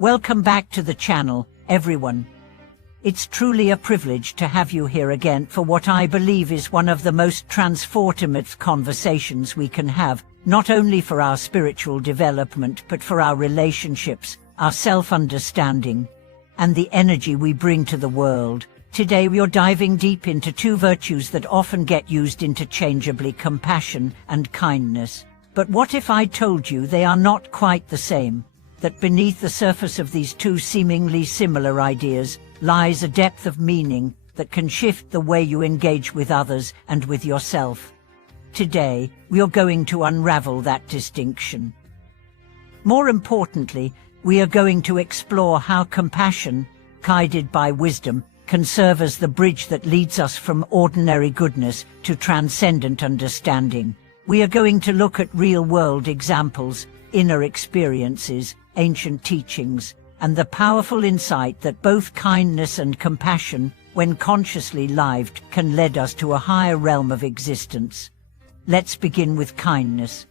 Welcome back to the channel, everyone. It's truly a privilege to have you here again for what I believe is one of the most transformative conversations we can have, not only for our spiritual development but for our relationships, our self-understanding, and the energy we bring to the world. Today we are diving deep into two virtues that often get used interchangeably: compassion and kindness. But what if I told you they are not quite the same? That beneath the surface of these two seemingly similar ideas lies a depth of meaning that can shift the way you engage with others and with yourself. Today, we are going to unravel that distinction. More importantly, we are going to explore how compassion, guided by wisdom, can serve as the bridge that leads us from ordinary goodness to transcendent understanding. We are going to look at real-world examples, inner experiences, ancient teachings, and the powerful insight that both kindness and compassion, when consciously lived, can lead us to a higher realm of existence. Let's begin with kindness.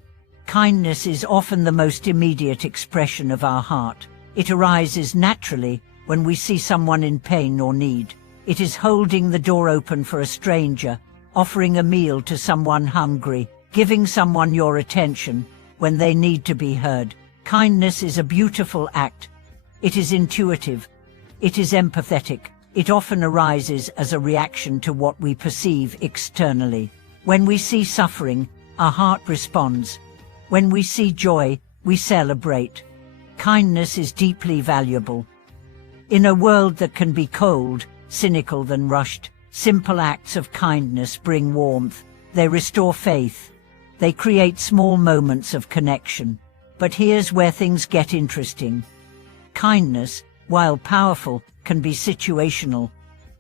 Kindness is often the most immediate expression of our heart. It arises naturally when we see someone in pain or need. It is holding the door open for a stranger, offering a meal to someone hungry, giving someone your attention when they need to be heard. Kindness is a beautiful act. It is intuitive. It is empathetic. It often arises as a reaction to what we perceive externally. When we see suffering, our heart responds. When we see joy, we celebrate. Kindness is deeply valuable. In a world that can be cold, cynical than rushed, simple acts of kindness bring warmth. They restore faith. They create small moments of connection. But here's where things get interesting. Kindness, while powerful, can be situational.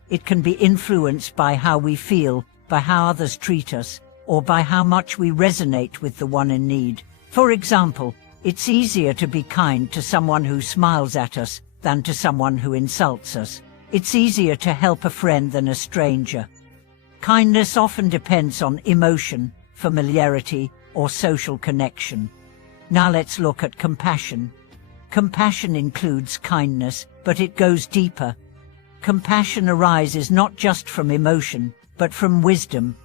It can be influenced by how we feel, by how others treat us, or by how much we resonate with the one in need. For example, it's easier to be kind to someone who smiles at us than to someone who insults us. It's easier to help a friend than a stranger. Kindness often depends on emotion, familiarity, or social connection. Now let's look at compassion. Compassion includes kindness, but it goes deeper. Compassion arises not just from emotion, but from wisdom.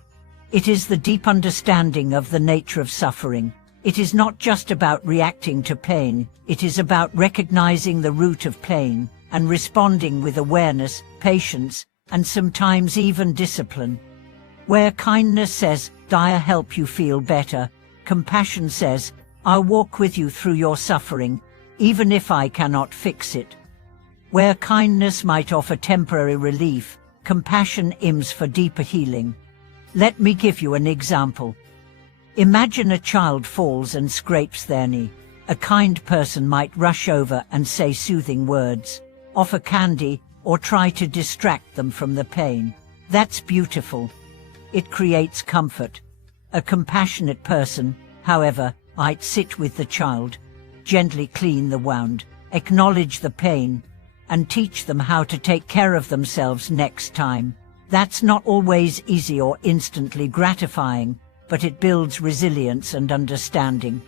It is the deep understanding of the nature of suffering. It is not just about reacting to pain, it is about recognizing the root of pain and responding with awareness, patience, and sometimes even discipline. Where kindness says, "I'll help you feel better," compassion says, "I'll walk with you through your suffering, even if I cannot fix it." Where kindness might offer temporary relief, compassion aims for deeper healing. Let me give you an example. Imagine a child falls and scrapes their knee. A kind person might rush over and say soothing words, offer candy, or try to distract them from the pain. That's beautiful. It creates comfort. A compassionate person, however, might sit with the child, gently clean the wound, acknowledge the pain, and teach them how to take care of themselves next time. That's not always easy or instantly gratifying, but it builds resilience and understanding.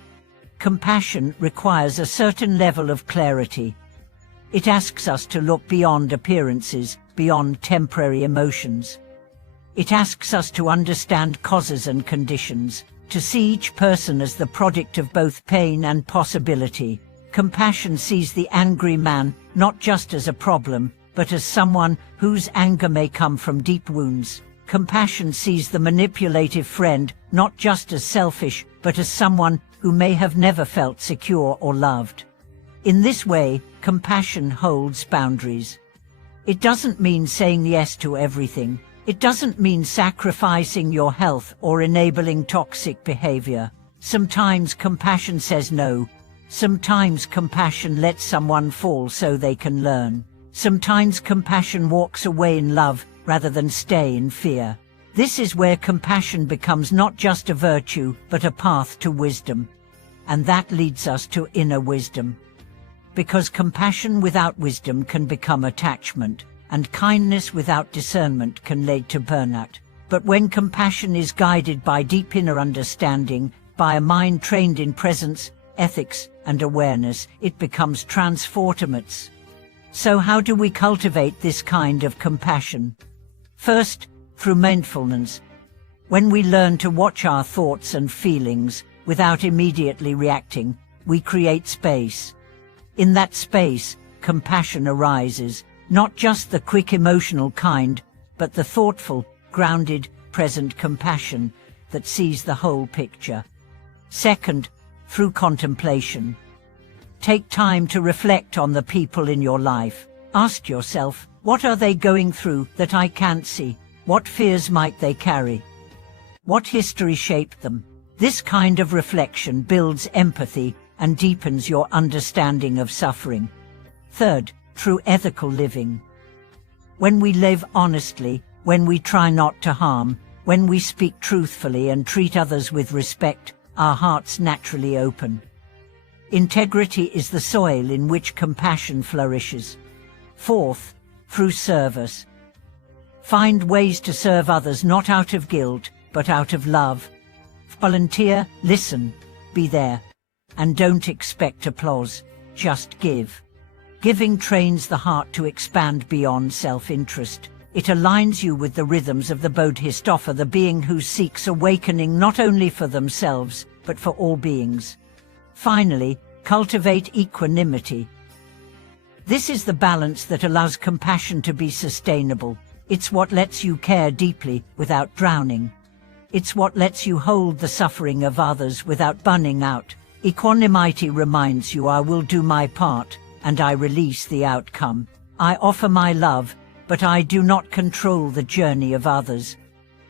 Compassion requires a certain level of clarity. It asks us to look beyond appearances, beyond temporary emotions. It asks us to understand causes and conditions, to see each person as the product of both pain and possibility. Compassion sees the angry man not just as a problem, but as someone whose anger may come from deep wounds. Compassion sees the manipulative friend not just as selfish, but as someone who may have never felt secure or loved. In this way, compassion holds boundaries. It doesn't mean saying yes to everything. It doesn't mean sacrificing your health or enabling toxic behavior. Sometimes compassion says no. Sometimes compassion lets someone fall so they can learn. Sometimes compassion walks away in love rather than stay in fear. This is where compassion becomes not just a virtue, but a path to wisdom. And that leads us to inner wisdom. Because compassion without wisdom can become attachment, and kindness without discernment can lead to burnout. But when compassion is guided by deep inner understanding, by a mind trained in presence, ethics, and awareness, it becomes transformates. So how do we cultivate this kind of compassion? First, through mindfulness. When we learn to watch our thoughts and feelings without immediately reacting, we create space. In that space, compassion arises, not just the quick emotional kind, but the thoughtful, grounded, present compassion that sees the whole picture. Second, through contemplation. Take time to reflect on the people in your life. Ask yourself, what are they going through that I can't see? What fears might they carry? What history shaped them? This kind of reflection builds empathy and deepens your understanding of suffering. Third, through ethical living. When we live honestly, when we try not to harm, when we speak truthfully and treat others with respect, our hearts naturally open. Integrity is the soil in which compassion flourishes. Fourth, through service. Find ways to serve others not out of guilt, but out of love. Volunteer, listen, be there, and don't expect applause, just give. Giving trains the heart to expand beyond self-interest. It aligns you with the rhythms of the Bodhisattva, the being who seeks awakening not only for themselves, but for all beings. Finally, cultivate equanimity. This is the balance that allows compassion to be sustainable. It's what lets you care deeply without drowning. It's what lets you hold the suffering of others without burning out. Equanimity reminds you, I will do my part, and I release the outcome. I offer my love, but I do not control the journey of others.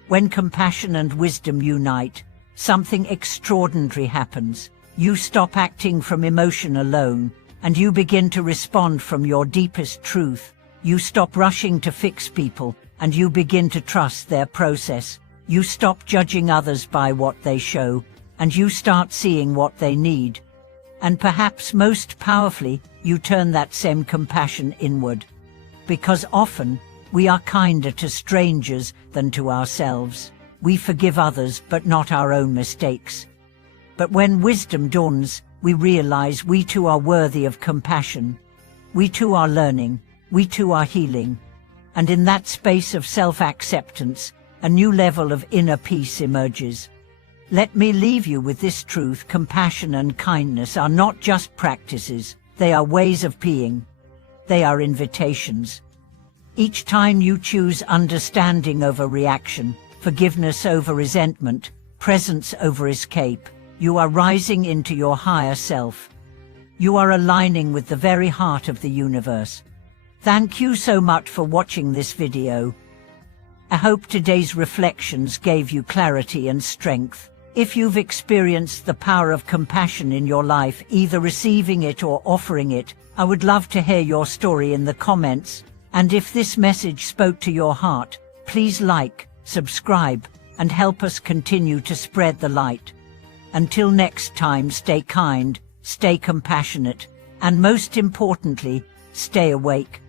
When compassion and wisdom unite, something extraordinary happens. You stop acting from emotion alone, and you begin to respond from your deepest truth. You stop rushing to fix people, and you begin to trust their process. You stop judging others by what they show, and you start seeing what they need. And perhaps most powerfully, you turn that same compassion inward. Because often, we are kinder to strangers than to ourselves. We forgive others but not our own mistakes. But when wisdom dawns, we realize we too are worthy of compassion. We too are learning. We too are healing. And in that space of self-acceptance, a new level of inner peace emerges. Let me leave you with this truth: compassion and kindness are not just practices, they are ways of being. They are invitations. Each time you choose understanding over reaction, forgiveness over resentment, presence over escape, you are rising into your higher self. You are aligning with the very heart of the universe. Thank you so much for watching this video. I hope today's reflections gave you clarity and strength. If you've experienced the power of compassion in your life, either receiving it or offering it, I would love to hear your story in the comments. And if this message spoke to your heart, please like, subscribe, and help us continue to spread the light. Until next time, stay kind, stay compassionate, and most importantly, stay awake.